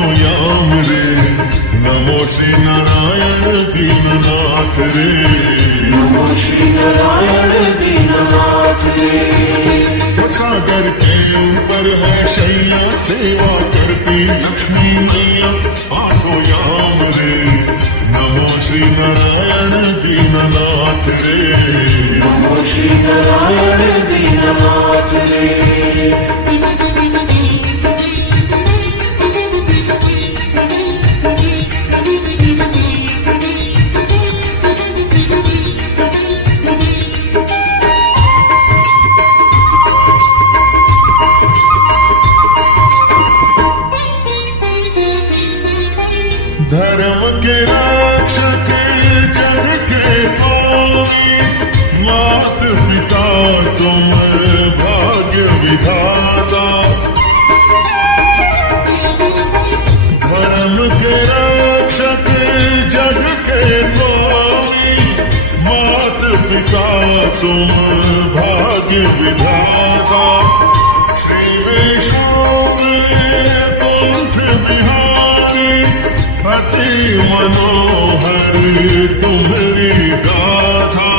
आठो याम रे। नमो श्री नारायण दीननाथ रे। नमो श्री नारायण दीननाथ रे। सागर के ऊपर है शैया सेवा करती लक्ष्मी मैया आठो याम रे। नमो श्री नारायण दीननाथ रे। नमो श्री नारायण दीननाथ रे। धर्म के रक्षक जग के स्वामी मात पिता तुम भाग्य विधाता। धर्म के रक्षक जग के स्वामी मात पिता तुम भाग्य विधाता। श्री वैष्णव पंथ बिहारी अति मनोहर तुम्हारी गाथा।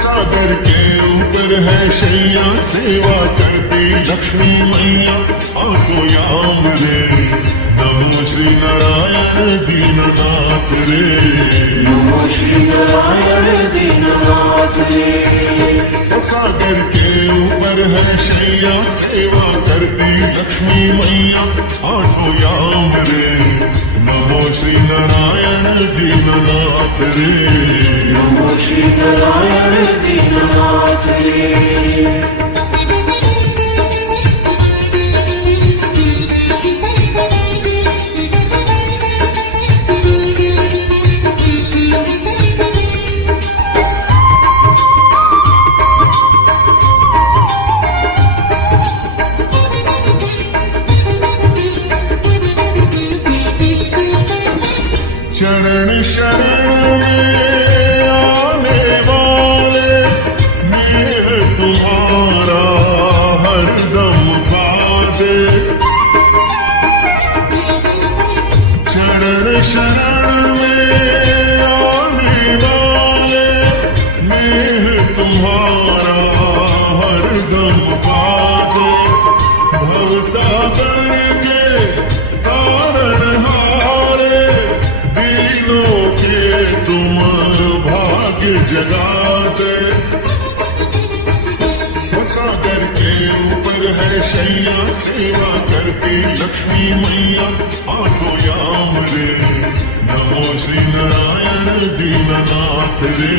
सागर के ऊपर है शैया सेवा करती लक्ष्मी मैया आठो याम रे। नमो श्री नारायण दीननाथ रे। नमो श्री नारायण दीननाथ रे। सागर के ऊपर है शैया सेवा करती लक्ष्मी मैया आठो याम रे। नमो श्री नारायण दीननाथ रे। नमो श्री नारायण दीननाथ रे। चरण शरण में आने वाले मेर तुम्हारा हरदम पादे। चरण शरण में आने वाले मेर तुम्हारा हरदम पादे। भवसागर के कारण हारे दिलों के तुम भाग्य जगाते। सागर के ऊपर है शैया सेवा करती लक्ष्मी मैया आठो याम रे। नमो श्री नारायण दीननाथ रे।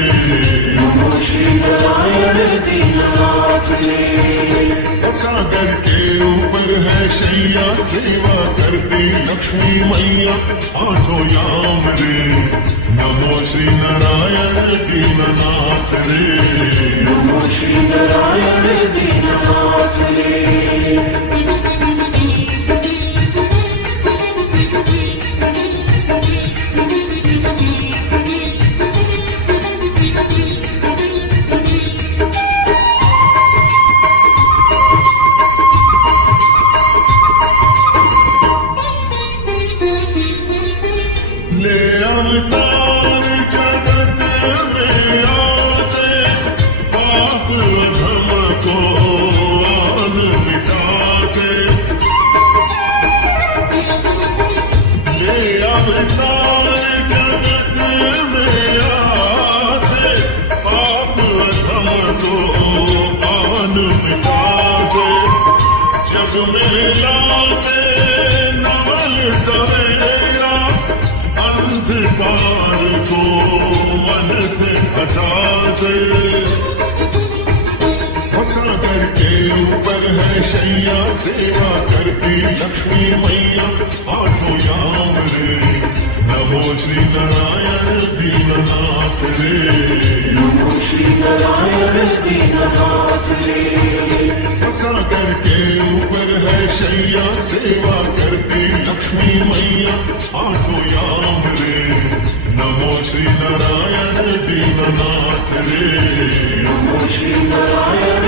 नमो श्री नारायण दीननाथ रे। सागर के ऊपर है शैया सेवा करती लक्ष्मी मैया आठो याम रे। नमो श्री नारायण दीननाथ रे। नमो श्री नारायण दीननाथ रे। ले अवतार जगत में आते पाप अधम को आन मिटाते। ले अवतार जगत में आते पाप अधम को आन मिटाते। जग में लाते नवल सवेरा अंधकार को मन से हटा दे। सागर के ऊपर है शैया सेवा करती लक्ष्मी मैया आठो याम रे। नमो श्री नारायण दीननाथ रे। नमो श्री नारायण दीननाथ रे। सागर के ऊपर है शैया सेवा करती लक्ष्मी मैया आठो याम रे। नमो श्री नारायण दीननाथ रे। नमो श्री नारायण